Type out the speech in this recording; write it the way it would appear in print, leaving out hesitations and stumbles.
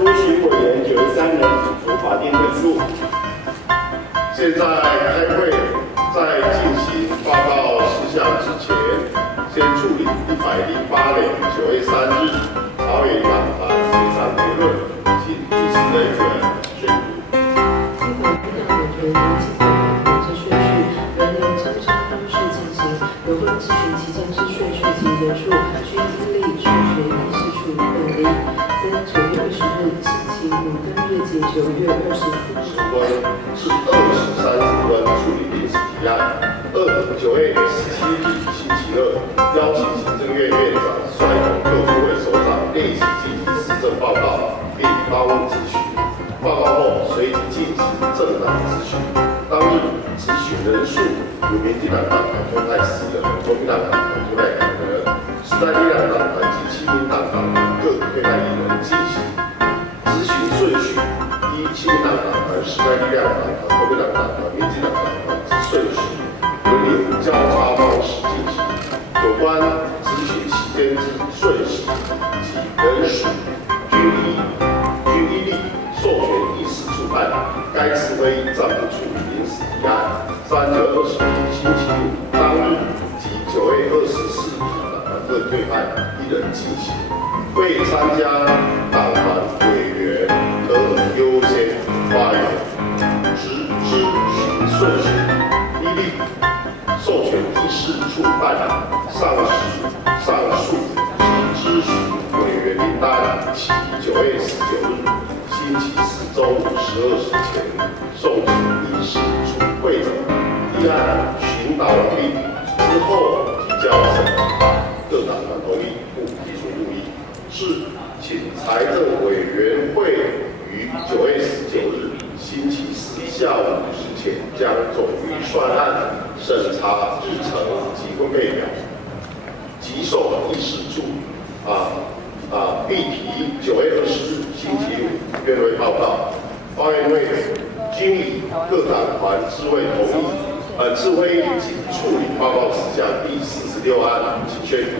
出席委员93人，主法定人数。现在开会，在进行报告事项之前，先处理108年9月3日朝野党团协商结论，请议事人员宣读。立法院党委员经过本次顺序，仍由招商方式进行，有关咨询期间之顺序及人数，均依例授权议事处办理。在9月20日星期五当日及9月24日至20:30处理临时提案。9月17日星期二，邀请行政院院长率同各部委首长列席进行施政报告，并发问质询。报告后，随即进行政党质询。当日质询人数由民进党党团共派4人，国民党党团共派2人，时代力量党团及亲民党党团各各派1人进行。质询顺序依亲民党党团、时代力量党团、国民党党团、民进党党团之顺序，轮流交叉方式进行。有关质询期间之顺序及人数，均依例授权议事处办理。该次会议暂不处理临时提案。3月21日星期五当日及9月24日党团各对派1人进行。会参加党团委员得优先发言。质询顺序依例授权议事处办理。上述及质询委员名单，其9月19日星期四中午12时前送请议事处会诊。议案询导完毕之后提交审查，各党团同意不提出异议。请财政委员会于9月19日星期四下午5时前将总预算案审查日程及分配表集送议事处，并提9月20日星期五院会报告。发言会均以各党团自会同意。本次会议仅处理报告事项第46案，请宣读。